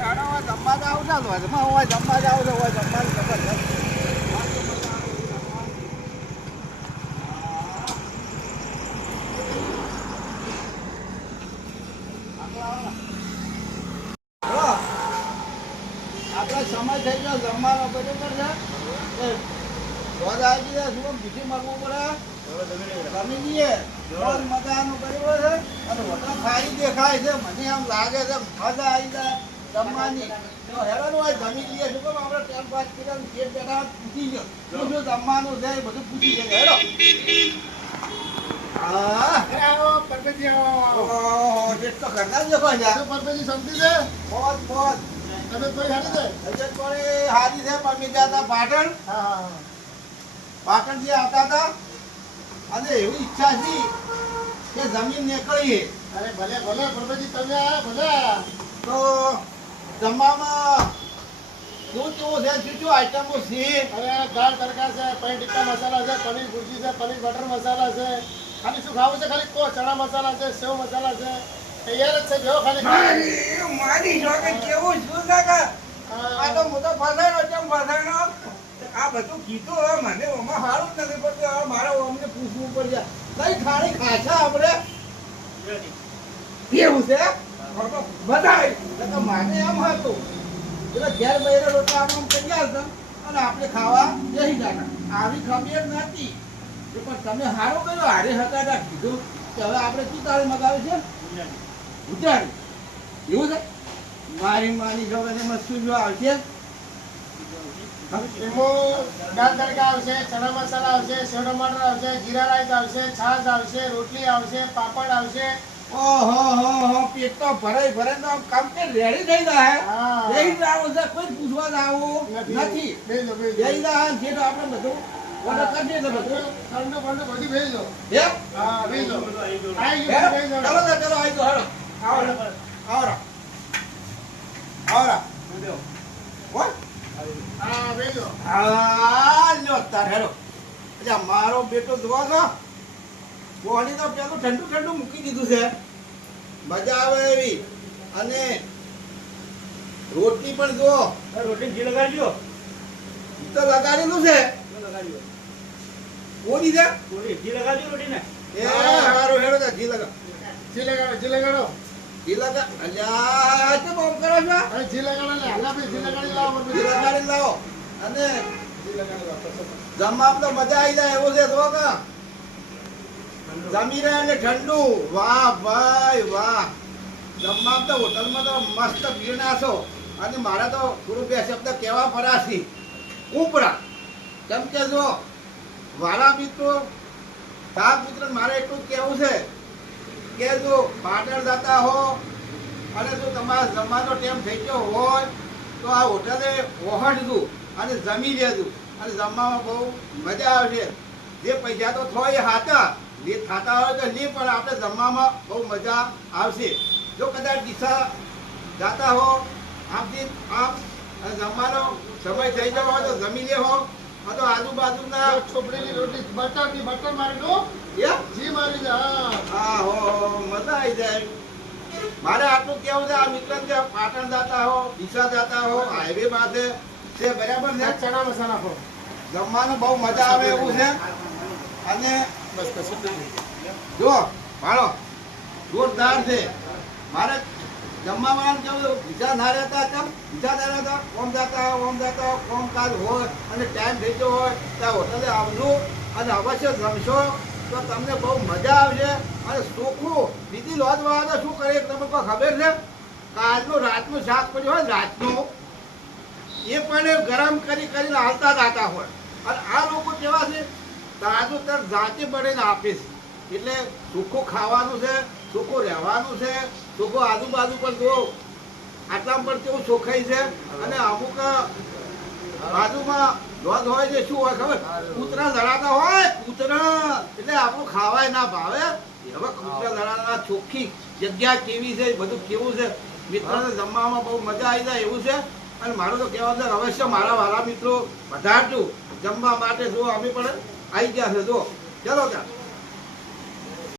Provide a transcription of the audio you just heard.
જમવા જાવ છે વચમાં હોય જમવા જાવ છે હોય જમવાનું જબરજસ્ત આપણે સમય થઈ ગયો જમવાનો બરોબર છે રોજ આવી ગયા શું બીજી માગવું પડે રમી લઈએ રોજ મજાનું બરોબર છે અને હોટલ ખાઈ દેખાય છે મને આમ લાગે છે મજા આવી જાય જમવાની. હેરાન હોય જમી લઈએ. શું કેમ આપણે ટાઈમ પાસ કર્યા પેટ બેઠા પૂછી ગયો શું શું જમવાનું છે એ બધું પૂછી ગયો હેડો. હા. ઓહો, પેટ તો ઘરના જ દેખાય છે? મોજ મોજ તબિયત પાણી હારી છે? પણ બીજા હતા પાટણ. પાટણથી આવતા હતા. અને એવી ઈચ્છા હતી કે જમીન નીકળીએ. તો જમવામાં શું શું છે? શું શું આઈટમો છે? દાળ તડકા છે પનીર ટિક્કા મસાલા છે પનીર ભુરજી છે પનીર બટર મસાલા છે. ખાલી શું ખાવું છે? ખાલી કો ચણા મસાલા છે સેવ મસાલા છે. તૈયાર જ છે જો ખાલી. મારી મારી જોકે કેવું શું કાકા આ તો હું તો ફસાયો કેમ ફસાયો આ બધું કીધું હવે મને ઓમાં સારું જ નથી પડતું. હવે મારે અમને પૂછવું પડશે કઈ ખાણી ખાશા આપણે? એવું છે? બધાય. ખાવા જતા. આવી ખબર નથી પણ તમે સારું કર્યું, હારે હતા કીધું હવે આપણે શું તારે મગાવે છે? એવું છે? મારી માની જોડે શું જો આવશે? એમાં દાળ તડકા આવશે, ચણા મસાલા આવશે સેવ આવશે, જીરા રાઈસ આવશે, છાશ આવશે, રોટલી આવશે, પાપડ આવશે પેટ તો ભરાઈ ભરાઈ તો કામ કે રેડી થઈ જાય. રેડી જાવ છે કોઈ પૂછવા જાવું નથી. બેસી જાઓ, બેસી જાઓ. રેડી જાય છે તો આપણે બધું ઓર્ડર કરી દઈએ તો બધું. ઠંડુ ઠંડુ બધું બેસી જાઓ. એમ? હા, બેસી જાઓ. આવી હે? ગયું, બેસી જાઓ. ચાલો આવી જાઓ હેડો. આવો આવો આવો કોણ હા, બેસી જાઓ. આ લ્યો તાર હેડો. એટલે મારો બેટો જોવા તો બોડી તો પેલું ઠંડુ ઠંડુ મૂકી દીધું છે. મજા આવે એવી. અને રોટલી પણ જો રોટલી ઘી લગાડજો ઈ તો લગાડેલું છે. કોની છે? રોટી ઘી લગાડજો રોટીને. એ હારું હેડો તા ઘી લગા જી લગાડો, જી લગાડો. ઘી લગા અલ્યા તે બહુ કરો છો? અરે જી લગાડો ને, હાલા ભાઈ, જી લગાડી લાવો, ઘી લગાડી લાવો. અને જી લગાડી જમવા તો મજા આવી જાય એવો છે જો કા. જમી રહ્યા એટલે ઠંડુ. વાહ, ભાઈ, વાહ. જમવા તો હોટલમાં તો મસ્ત પીણા છો અને મારા તો ગુરુ બે શબ્દ કેવા ફરાશી ઉપરા. કેમ કે જો મારા મિત્રો, સાત મિત્ર મારે એટલું જ કહેવું છે કે જો પાટણ જતા હો અને જો તમારા જમવાનો ટાઈમ થઈ ગયો હોય, તો આ હોટલે ઓહડતું અને જમી લેતું અને જમવામાં બહુ મજા આવશે. જે પૈસા તો થોય હાથા. જે ખાતા હોય તો નહીં પણ આપણે જમવામાં બહુ મજા આવશે. જો કદાચ દિશા જાતા હો આપથી આપ જમવાનો સમય થઈ ગયો હોય તો જમી લેવો હા. તો આજુબાજુના છોકરીની રોટલી બટરની બટર મારી દો. એ જી મારી જાય હા. હા મજા આવી જાય. મારે આટલું કેવું છે આ મિત્ર છે પાટણ જતા હો ડીસા જતા હો હાઈવે પાસે છે બરાબર ને? ચણા મસાલા જમવાનું બહુ મજા આવે એવું છે. અને જો ભાળો જોરદાર છે. મારે જમવા વાળાને કેવું બીજા ના રહેતા કેમ બીજા ના રહેતા. ઓમ જતા ઓમ જતા કોમ કાજ હોય અને ટાઈમ થઈ હોય ત્યાં હોટલે આવજો અને અવશ્ય જમશો. તો તમને બહુ મજા આવશે. અને સોખું બીજી લોજ વાળા શું કરે તમને કોઈ ખબર છે? કાલનું રાતનું શાક પડ્યું હોય રાતનું, એ પણ ગરમ કરી કરીને હાલતા જાતા હોય. અને આ લોકો કેવા છે? તાજું તર જાતે બનાવીને આપીશ. એટલે સુખું ખાવાનું છે સુખું રહેવાનું છે સુખું આજુબાજુ પર જુઓ આટલા પર કેવું ચોખ્ખાઈ છે. અને અમુક બાજુમાં લોજ હોય છે શું હોય ખબર? કૂતરા લડાતા હોય કૂતરા એટલે આપણું ખાવાય ના ભાવે. હવે કૂતરા લડાતા ચોખ્ખી જગ્યા કેવી છે બધું કેવું છે? મિત્રોને જમવામાં બહુ મજા આવી જાય એવું છે. અને મારું તો કહેવાનું છે અવશ્ય મારા વાળા મિત્રો વધારજો જમવા માટે જો અમે પણ આવી ગયા છે જો ચલો ત્યાં